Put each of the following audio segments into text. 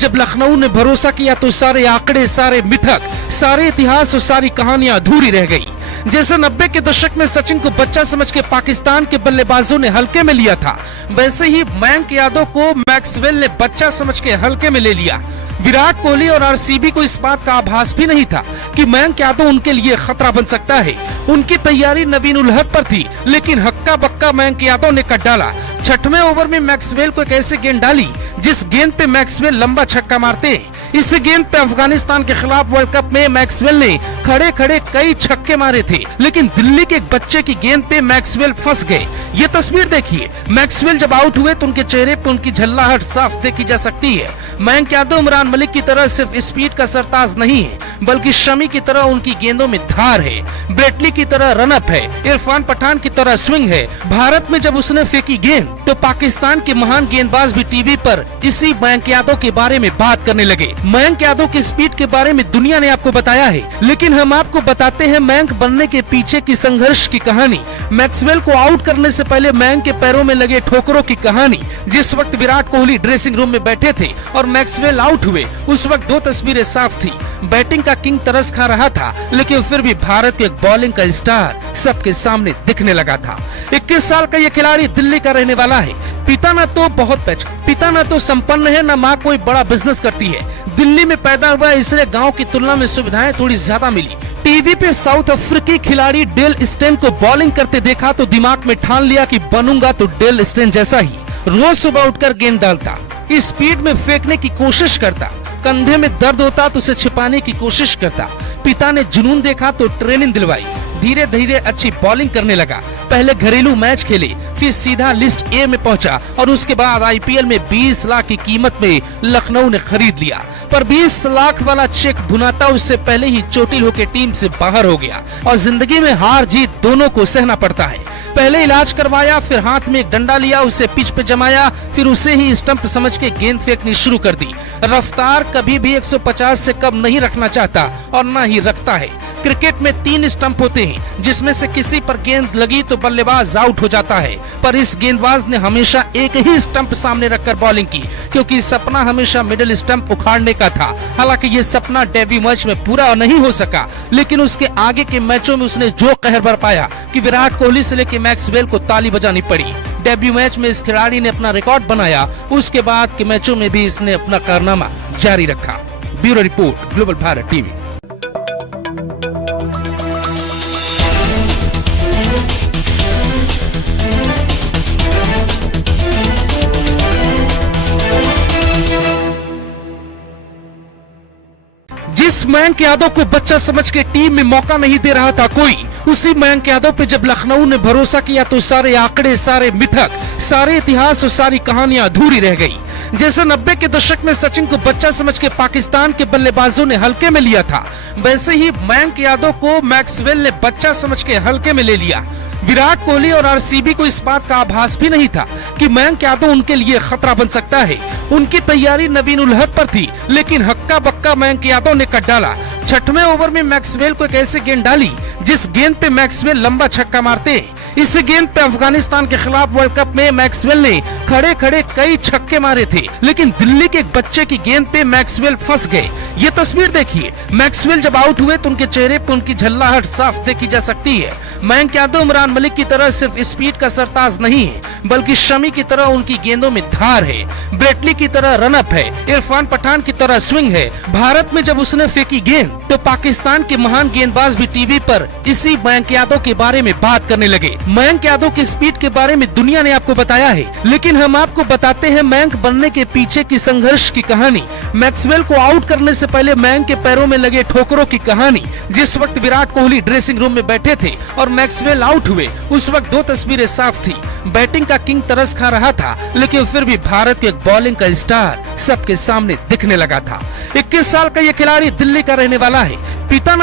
जब लखनऊ ने भरोसा किया तो सारे आंकड़े, सारे मिथक, सारे इतिहास और सारी कहानियां अधूरी रह गई। जैसे 90 के दशक में सचिन को बच्चा समझ के पाकिस्तान के बल्लेबाजों ने हल्के में लिया था, वैसे ही मयंक यादव को मैक्सवेल ने बच्चा समझ के हल्के में ले लिया। विराट कोहली और आरसीबी को इस बात का आभास भी नहीं था कि मयंक यादव उनके लिए खतरा बन सकता है। उनकी तैयारी नवीन उल हक पर थी, लेकिन हक्का बक्का मयंक यादव ने कट डाला। 6वें ओवर में मैक्सवेल को एक ऐसी गेंद डाली जिस गेंद पे मैक्सवेल लंबा छक्का मारते हैं। इस गेंद पे अफगानिस्तान के खिलाफ वर्ल्ड कप में मैक्सवेल ने खड़े खड़े कई छक्के मारे थे, लेकिन दिल्ली के एक बच्चे की गेंद पे मैक्सवेल फंस गए। ये तस्वीर देखिए, मैक्सवेल जब आउट हुए तो उनके चेहरे पे उनकी झल्लाहट साफ देखी जा सकती है। मयंक यादव इमरान मलिक की तरह सिर्फ स्पीड का सरताज नहीं है, बल्कि शमी की तरह उनकी गेंदों में धार है, ब्रेटली की तरह रनअप है, इरफान पठान की तरह स्विंग है। भारत में जब उसने फेंकी गेंद तो पाकिस्तान के महान गेंदबाज भी टीवी पर इसी मयंक यादव के बारे में बात करने लगे। मयंक यादव की स्पीड के बारे में दुनिया ने आपको बताया है, लेकिन हम आपको बताते हैं मयंक बनने के पीछे की संघर्ष की कहानी। मैक्सवेल को आउट करने से पहले मयंक के पैरों में लगे ठोकरों की कहानी। जिस वक्त विराट कोहली ड्रेसिंग रूम में बैठे थे और मैक्सवेल आउट हुए, उस वक्त दो तस्वीरें साफ थी। बैटिंग का किंग तरस खा रहा था, लेकिन फिर भी भारत के एक बॉलिंग का स्टार सबके सामने दिखने लगा था। 21 साल का ये खिलाड़ी दिल्ली का रहने वाला है। पिता न तो संपन्न है, न माँ कोई बड़ा बिजनेस करती है। दिल्ली में पैदा हुआ, इसलिए गांव की तुलना में सुविधाएं थोड़ी ज्यादा मिली। टीवी पे साउथ अफ्रीकी खिलाड़ी डेल स्टेन को बॉलिंग करते देखा तो दिमाग में ठान लिया कि बनूंगा तो डेल स्टेन जैसा ही। रोज सुबह उठकर गेंद डालता, स्पीड में फेंकने की कोशिश करता, कंधे में दर्द होता तो उसे छिपाने की कोशिश करता। पिता ने जुनून देखा तो ट्रेनिंग दिलवाई। धीरे धीरे अच्छी बॉलिंग करने लगा। पहले घरेलू मैच खेले, फिर सीधा लिस्ट ए में पहुंचा और उसके बाद आईपीएल में 20 लाख की कीमत में लखनऊ ने खरीद लिया। पर 20 लाख वाला चेक भुनाता उससे पहले ही चोटिल होकर टीम से बाहर हो गया और जिंदगी में हार जीत दोनों को सहना पड़ता है। पहले इलाज करवाया, फिर हाथ में एक डंडा लिया, उसे पिच पे जमाया, फिर उसे ही स्टंप समझ के गेंद फेंकनी शुरू कर दी। रफ्तार कभी भी 150 से कम नहीं रखना चाहता और न ही रखता है। क्रिकेट में 3 स्टंप होते हैं, जिसमें से किसी पर गेंद लगी तो बल्लेबाज आउट हो जाता है। पर इस गेंदबाज ने हमेशा एक ही स्टंप सामने रखकर बॉलिंग की, क्योंकि सपना हमेशा मिडिल स्टंप उखाड़ने का था। हालांकि ये सपना डेब्यू मैच में पूरा नहीं हो सका, लेकिन उसके आगे के मैचों में उसने जो कहर बरपाया कि विराट कोहली से लेकर मैक्सवेल को ताली बजानी पड़ी। डेब्यू मैच में इस खिलाड़ी ने अपना रिकॉर्ड बनाया, उसके बाद के मैचों में भी इसने अपना कारनामा जारी रखा। Bureau report, global Bharat TV. जिस मयंक यादव को बच्चा समझ के टीम में मौका नहीं दे रहा था कोई, उसी मयंक यादव पे जब लखनऊ ने भरोसा किया तो सारे आंकड़े, सारे मिथक, सारे इतिहास और सारी कहानियां अधूरी रह गई। जैसे 90 के दशक में सचिन को बच्चा समझ के पाकिस्तान के बल्लेबाजों ने हल्के में लिया था, वैसे ही मयंक यादव को मैक्सवेल ने बच्चा समझ के हल्के में ले लिया। विराट कोहली और आरसीबी को इस बात का आभास भी नहीं था कि मयंक यादव उनके लिए खतरा बन सकता है। उनकी तैयारी नवीन उल हक पर थी, लेकिन हक्का बक्का मयंक यादव ने कट डाला। 6वें ओवर में मैक्सवेल को एक ऐसी गेंद डाली जिस गेंद पे मैक्सवेल लंबा छक्का मारते हैं। इस गेंद पे अफगानिस्तान के खिलाफ वर्ल्ड कप में मैक्सवेल ने खड़े खड़े कई छक्के मारे थे, लेकिन दिल्ली के एक बच्चे की गेंद पे मैक्सवेल फंस गए। ये तस्वीर देखिए, मैक्सवेल जब आउट हुए तो उनके चेहरे पे उनकी झल्लाहट साफ देखी जा सकती है। मयंक यादव इमरान मलिक की तरह सिर्फ स्पीड का सरताज नहीं है, बल्कि शमी की तरह उनकी गेंदों में धार है, ब्रेटली की तरह रनअप है, इरफान पठान की तरह स्विंग है। भारत में जब उसने फेंकी गेंद तो पाकिस्तान के महान गेंदबाज भी टीवी पर इसी मयंक यादव के बारे में बात करने लगे। मयंक यादव की स्पीड के बारे में दुनिया ने आपको बताया है, लेकिन हम आपको बताते हैं मयंक बनने के पीछे की संघर्ष की कहानी। मैक्सवेल को आउट करने से पहले मयंक के पैरों में लगे ठोकरों की कहानी। जिस वक्त विराट कोहली ड्रेसिंग रूम में बैठे थे और मैक्सवेल आउट हुए, उस वक्त दो तस्वीरें साफ थी। बैटिंग का किंग तरस खा रहा था, लेकिन फिर भी भारत के एक बॉलिंग का स्टार सबके सामने दिखने लगा था। 21 साल का ये खिलाड़ी दिल्ली का रहने वाला है। पिता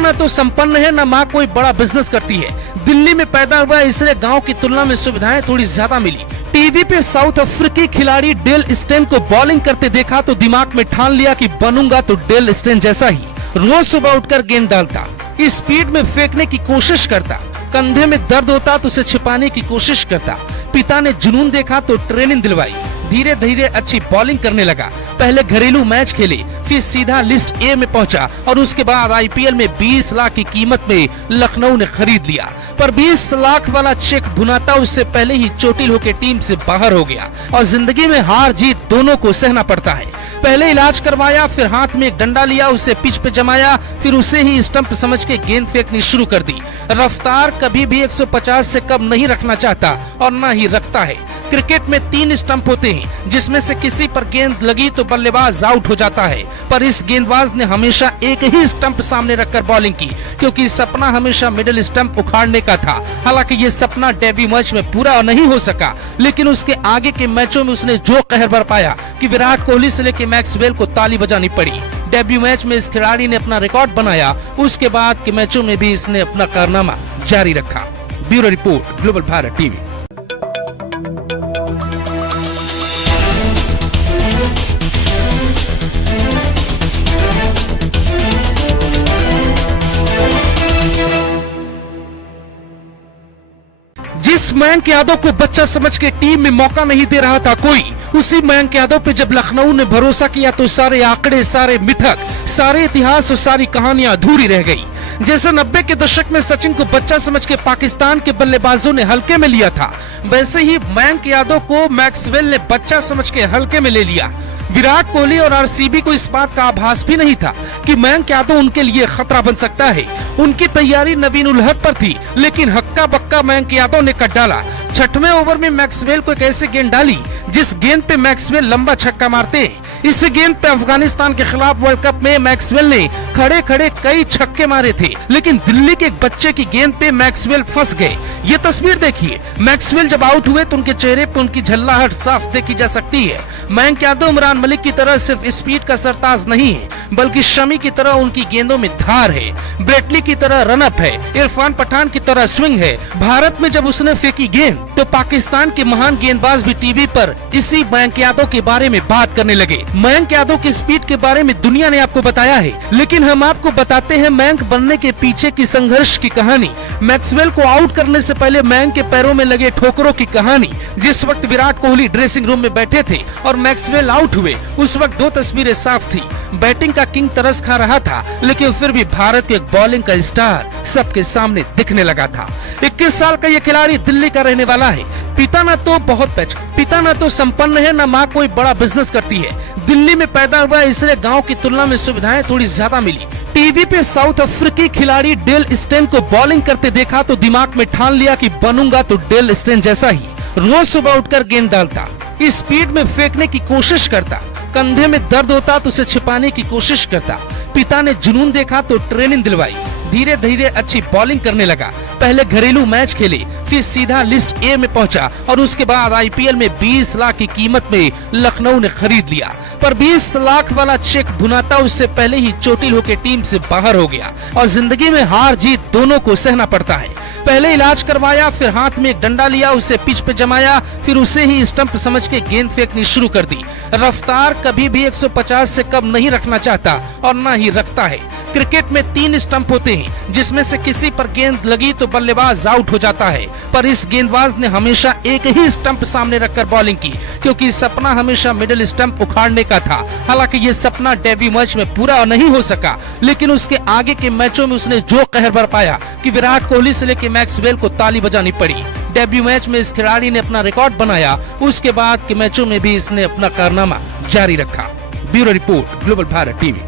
न तो संपन्न है, न माँ कोई बड़ा बिजनेस करती है। दिल्ली में पैदा हुआ, इसलिए गांव की तुलना में सुविधाएं थोड़ी ज्यादा मिली। टीवी पे साउथ अफ्रीकी खिलाड़ी डेल स्टेन को बॉलिंग करते देखा तो दिमाग में ठान लिया कि बनूंगा तो डेल स्टेन जैसा ही। रोज सुबह उठकर गेंद डालता, स्पीड में फेंकने की कोशिश करता, कंधे में दर्द होता तो उसे छिपाने की कोशिश करता। पिता ने जुनून देखा तो ट्रेनिंग दिलवाई। धीरे धीरे अच्छी बॉलिंग करने लगा। पहले घरेलू मैच खेले, फिर सीधा लिस्ट ए में पहुंचा और उसके बाद आईपीएल में 20 लाख की कीमत में लखनऊ ने खरीद लिया। पर 20 लाख वाला चेक भुनाता उससे पहले ही चोटिल होकर टीम से बाहर हो गया और जिंदगी में हार जीत दोनों को सहना पड़ता है। पहले इलाज करवाया, फिर हाथ में एक डंडा लिया, उसे पिच पे जमाया, फिर उसे ही स्टंप समझ के गेंद फेंकनी शुरू कर दी। रफ्तार कभी भी 150 से कम नहीं रखना चाहता और न ही रखता है। क्रिकेट में 3 स्टंप होते हैं, जिसमें से किसी पर गेंद लगी तो बल्लेबाज आउट हो जाता है। पर इस गेंदबाज ने हमेशा एक ही स्टंप सामने रखकर बॉलिंग की, क्योंकि सपना हमेशा मिडिल स्टंप उखाड़ने का था। हालांकि ये सपना डेब्यू मैच में पूरा नहीं हो सका, लेकिन उसके आगे के मैचों में उसने जो कहर बरपाया कि विराट कोहली से लेकर मैक्सवेल को ताली बजानी पड़ी। डेब्यू मैच में इस खिलाड़ी ने अपना रिकॉर्ड बनाया, उसके बाद के मैचों में भी इसने अपना कारनामा जारी रखा। Bureau report, global Bharat TV. जिस मयंक यादव को बच्चा समझ के टीम में मौका नहीं दे रहा था कोई, उसी मयंक यादव पे जब लखनऊ ने भरोसा किया तो सारे आंकड़े, सारे मिथक, सारे इतिहास और सारी कहानियां अधूरी रह गई। जैसे 90 के दशक में सचिन को बच्चा समझ के पाकिस्तान के बल्लेबाजों ने हल्के में लिया था, वैसे ही मयंक यादव को मैक्सवेल ने बच्चा समझ के हल्के में ले लिया। विराट कोहली और आरसीबी को इस बात का आभास भी नहीं था कि मयंक यादव उनके लिए खतरा बन सकता है। उनकी तैयारी नवीन उल हक पर थी, लेकिन हक्का बक्का मयंक यादव ने कट डाला। 6वें ओवर में मैक्सवेल को एक ऐसी गेंद डाली जिस गेंद पे मैक्सवेल लंबा छक्का मारते हैं। इस गेंद पे अफगानिस्तान के खिलाफ वर्ल्ड कप में मैक्सवेल ने खड़े खड़े कई छक्के मारे थे, लेकिन दिल्ली के एक बच्चे की गेंद पे मैक्सवेल फंस गए। ये तस्वीर देखिए, मैक्सवेल जब आउट हुए तो उनके चेहरे पे उनकी झल्लाहट साफ देखी जा सकती है। मयंक यादव इमरान मलिक की तरह सिर्फ स्पीड का सरताज नहीं है, बल्कि शमी की तरह उनकी गेंदों में धार है, ब्रेटली की तरह रनअप है, इरफान पठान की तरह स्विंग है। भारत में जब उसने फेंकी गेंद तो पाकिस्तान के महान गेंदबाज भी टीवी पर इसी मयंक यादव के बारे में बात करने लगे। मयंक यादव की स्पीड के बारे में दुनिया ने आपको बताया है, लेकिन हम आपको बताते हैं मयंक बनने के पीछे की संघर्ष की कहानी। मैक्सवेल को आउट करने से पहले मयंक के पैरों में लगे ठोकरों की कहानी। जिस वक्त विराट कोहली ड्रेसिंग रूम में बैठे थे और मैक्सवेल आउट हुए, उस वक्त 2 तस्वीरें साफ थी। बैटिंग का किंग तरस खा रहा था, लेकिन फिर भी भारत के एक बॉलिंग का स्टार सबके सामने दिखने लगा था। 21 साल का ये खिलाड़ी दिल्ली का रहने वाला है। पिता न तो संपन्न है, न माँ कोई बड़ा बिजनेस करती है। दिल्ली में पैदा हुआ, इसलिए गांव की तुलना में सुविधाएं थोड़ी ज्यादा मिली। टीवी पे साउथ अफ्रीकी खिलाड़ी डेल स्टेन को बॉलिंग करते देखा तो दिमाग में ठान लिया कि बनूंगा तो डेल स्टेन जैसा ही। रोज सुबह उठकर गेंद डालता, स्पीड में फेंकने की कोशिश करता, कंधे में दर्द होता तो उसे छिपाने की कोशिश करता। पिता ने जुनून देखा तो ट्रेनिंग दिलवाई, धीरे धीरे अच्छी बॉलिंग करने लगा। पहले घरेलू मैच खेले, फिर सीधा लिस्ट ए में पहुंचा और उसके बाद आईपीएल में 20 लाख की कीमत में लखनऊ ने खरीद लिया। पर 20 लाख वाला चेक भुनाता उससे पहले ही चोटिल होकर टीम से बाहर हो गया और जिंदगी में हार जीत दोनों को सहना पड़ता है। पहले इलाज करवाया, फिर हाथ में एक डंडा लिया, उसे पिच पे जमाया, फिर उसे ही स्टंप समझ के गेंद फेंकनी शुरू कर दी। रफ्तार कभी भी 150 से कम नहीं रखना चाहता और न ही रखता है। क्रिकेट में 3 स्टंप होते हैं, जिसमें से किसी पर गेंद लगी तो बल्लेबाज आउट हो जाता है। पर इस गेंदबाज ने हमेशा एक ही स्टंप सामने रखकर बॉलिंग की, क्योंकि सपना हमेशा मिडिल स्टंप उखाड़ने का था। हालांकि ये सपना डेब्यू मैच में पूरा नहीं हो सका, लेकिन उसके आगे के मैचों में उसने जो कहर बरपाया कि विराट कोहली से लेकर मैक्सवेल को ताली बजानी पड़ी। डेब्यू मैच में इस खिलाड़ी ने अपना रिकॉर्ड बनाया, उसके बाद के मैचों में भी इसने अपना कारनामा जारी रखा। Bureau report, global Bharat TV.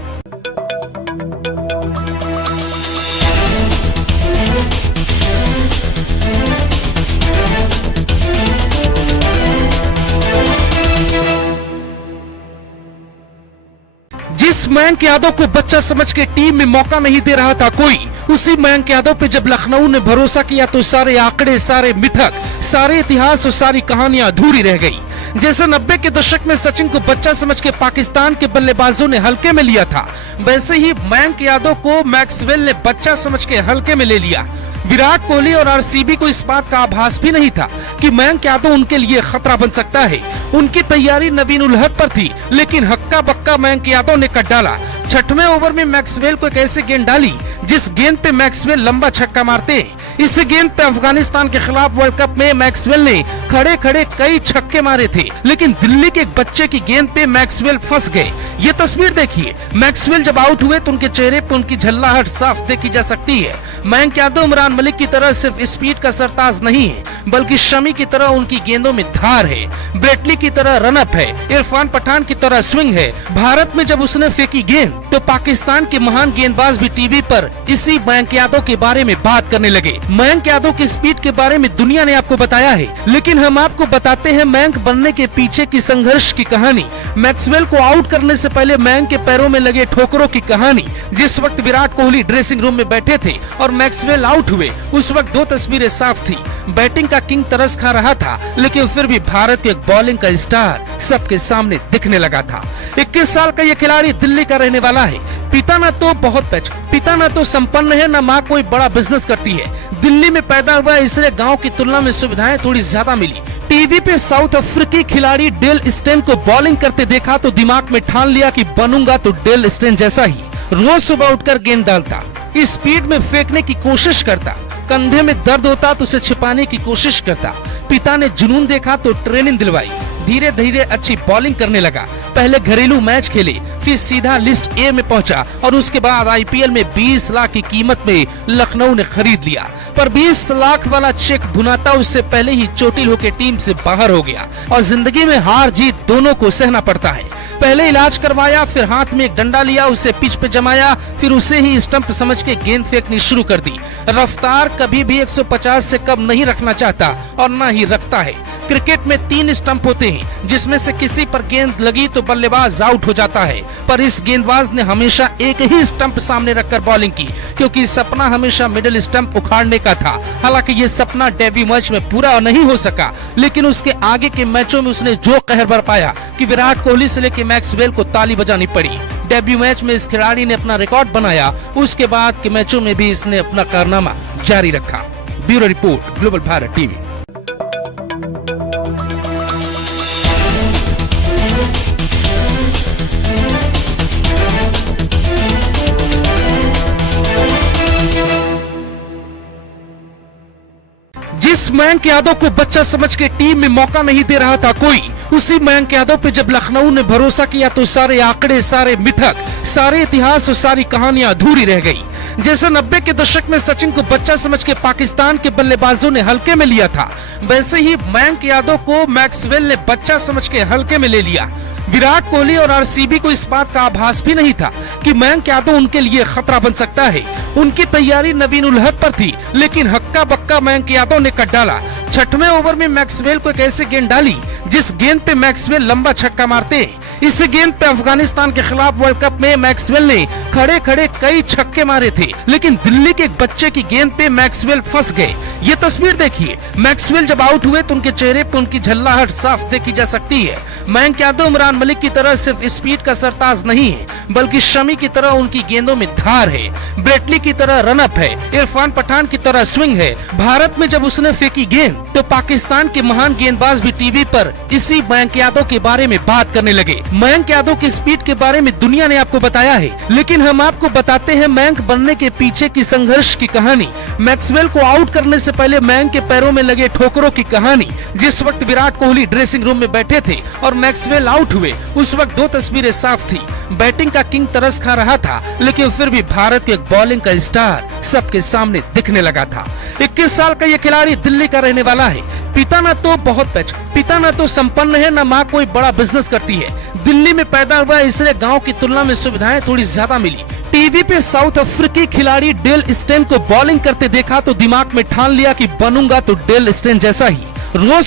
जिस मयंक यादव को बच्चा समझ के टीम में मौका नहीं दे रहा था कोई, उसी मयंक यादव पे जब लखनऊ ने भरोसा किया तो सारे आंकड़े, सारे मिथक, सारे इतिहास और सारी कहानियां अधूरी रह गई। जैसे 90 के दशक में सचिन को बच्चा समझ के पाकिस्तान के बल्लेबाजों ने हल्के में लिया था, वैसे ही मयंक यादव को मैक्सवेल ने बच्चा समझ के हल्के में ले लिया। विराट कोहली और आरसीबी को इस बात का आभास भी नहीं था कि मयंक यादव उनके लिए खतरा बन सकता है। उनकी तैयारी नवीन उल हक पर थी, लेकिन हक्का बक्का मयंक यादव ने कट डाला। छठवें ओवर में मैक्सवेल को एक ऐसी गेंद डाली जिस गेंद पे मैक्सवेल लंबा छक्का मारते हैं। इस गेंद पे अफगानिस्तान के खिलाफ वर्ल्ड कप में मैक्सवेल ने खड़े खड़े कई छक्के मारे थे, लेकिन दिल्ली के एक बच्चे की गेंद पे मैक्सवेल फंस गए। ये तस्वीर देखिए, मैक्सवेल जब आउट हुए तो उनके चेहरे पे उनकी झल्लाहट साफ देखी जा सकती है। मयंक यादव इमरान मलिक की तरह सिर्फ स्पीड का सरताज नहीं है, बल्कि शमी की तरह उनकी गेंदों में धार है, ब्रेटली की तरह रनअप है, इरफान पठान की तरह स्विंग है। भारत में जब उसने फेंकी गेंद तो पाकिस्तान के महान गेंदबाज भी टीवी पर इसी मयंक यादव के बारे में बात करने लगे। मयंक यादव की स्पीड के बारे में दुनिया ने आपको बताया है, लेकिन हम आपको बताते हैं मयंक बनने के पीछे की संघर्ष की कहानी। मैक्सवेल को आउट करने से पहले मयंक के पैरों में लगे ठोकरों की कहानी। जिस वक्त विराट कोहली ड्रेसिंग रूम में बैठे थे और मैक्सवेल आउट हुए, उस वक्त दो तस्वीरें साफ थी। बैटिंग का किंग तरस खा रहा था, लेकिन फिर भी भारत के एक बॉलिंग का स्टार सबके सामने दिखने लगा था। 21 साल का ये खिलाड़ी दिल्ली का रहने वाला है। पिता न तो संपन्न है, न माँ कोई बड़ा बिजनेस करती है। दिल्ली में पैदा हुआ, इसलिए गांव की तुलना में सुविधाएं थोड़ी ज्यादा मिली। टीवी पे साउथ अफ्रीकी खिलाड़ी डेल स्टेन को बॉलिंग करते देखा तो दिमाग में ठान लिया कि बनूंगा तो डेल स्टेन जैसा ही। रोज सुबह उठकर गेंद डालता, स्पीड में फेंकने की कोशिश करता, कंधे में दर्द होता तो उसे छिपाने की कोशिश करता। पिता ने जुनून देखा तो ट्रेनिंग दिलवाई। धीरे धीरे अच्छी बॉलिंग करने लगा। पहले घरेलू मैच खेले, फिर सीधा लिस्ट ए में पहुंचा और उसके बाद आईपीएल में 20 लाख की कीमत में लखनऊ ने खरीद लिया। पर 20 लाख वाला चेक भुनाता उससे पहले ही चोटिल होकर टीम से बाहर हो गया और जिंदगी में हार जीत दोनों को सहना पड़ता है। पहले इलाज करवाया, फिर हाथ में एक डंडा लिया, उसे पिच पे जमाया, फिर उसे ही स्टंप समझ के गेंद फेंकनी शुरू कर दी। रफ्तार कभी भी 150 से कम नहीं रखना चाहता और न ही रखता है। क्रिकेट में 3 स्टंप होते हैं, जिसमें से किसी पर गेंद लगी तो बल्लेबाज आउट हो जाता है। पर इस गेंदबाज ने हमेशा एक ही स्टंप सामने रखकर बॉलिंग की, क्योंकि सपना हमेशा मिडिल स्टंप उखाड़ने का था। हालांकि ये सपना डेब्यू मैच में पूरा नहीं हो सका, लेकिन उसके आगे के मैचों में उसने जो कहर बरपाया कि विराट कोहली से लेकर मैक्सवेल को ताली बजानी पड़ी। डेब्यू मैच में इस खिलाड़ी ने अपना रिकॉर्ड बनाया, उसके बाद के मैचों में भी इसने अपना कारनामा जारी रखा। Bureau report, global Bharat TV. जिस मयंक यादव को बच्चा समझ के टीम में मौका नहीं दे रहा था कोई, उसी मयंक यादव पे जब लखनऊ ने भरोसा किया तो सारे आंकड़े, सारे मिथक, सारे इतिहास और सारी कहानियां अधूरी रह गई। जैसे 90 के दशक में सचिन को बच्चा समझ के पाकिस्तान के बल्लेबाजों ने हल्के में लिया था, वैसे ही मयंक यादव को मैक्सवेल ने बच्चा समझ के हल्के में ले लिया। विराट कोहली और आरसीबी को इस बात का आभास भी नहीं था कि मयंक यादव उनके लिए खतरा बन सकता है। उनकी तैयारी नवीन उल हक पर थी, लेकिन हक्का बक्का मयंक यादव ने कर डाला। छठवें ओवर में मैक्सवेल को एक ऐसी गेंद डाली जिस गेंद पे मैक्सवेल लंबा छक्का मारते हैं। इस गेंद पे अफगानिस्तान के खिलाफ वर्ल्ड कप में मैक्सवेल ने खड़े खड़े कई छक्के मारे थे, लेकिन दिल्ली के एक बच्चे की गेंद पे मैक्सवेल फंस गए। ये तस्वीर देखिए, मैक्सवेल जब आउट हुए तो उनके चेहरे पे उनकी झल्लाहट साफ देखी जा सकती है। मयंक यादव इमरान मलिक की तरह सिर्फ स्पीड का सरताज नहीं है, बल्कि शमी की तरह उनकी गेंदों में धार है, ब्रेटली की तरह रनअप है, इरफान पठान की तरह स्विंग है। भारत में जब उसने फेंकी गेंद तो पाकिस्तान के महान गेंदबाज भी टीवी पर इसी मयंक यादव के बारे में बात करने लगे। मयंक यादव की स्पीड के बारे में दुनिया ने आपको बताया है, लेकिन हम आपको बताते हैं मयंक बनने के पीछे की संघर्ष की कहानी। मैक्सवेल को आउट करने से पहले मयंक के पैरों में लगे ठोकरों की कहानी। जिस वक्त विराट कोहली ड्रेसिंग रूम में बैठे थे और मैक्सवेल आउट हुए, उस वक्त दो तस्वीरें साफ थी। बैटिंग का किंग तरस खा रहा था, लेकिन फिर भी भारत के एक बॉलिंग का स्टार सबके सामने दिखने लगा था। 21 साल का ये खिलाड़ी दिल्ली का रहने वाला है। पिता न तो संपन्न है, न माँ कोई बड़ा बिजनेस करती है। दिल्ली में पैदा हुआ, इसलिए गांव की तुलना में सुविधाएं थोड़ी ज्यादा मिली। टीवी पे साउथ अफ्रीकी खिलाड़ी डेल स्टेन को बॉलिंग करते देखा तो दिमाग में ठान लिया कि बनूंगा तो डेल स्टेन जैसा ही। रोज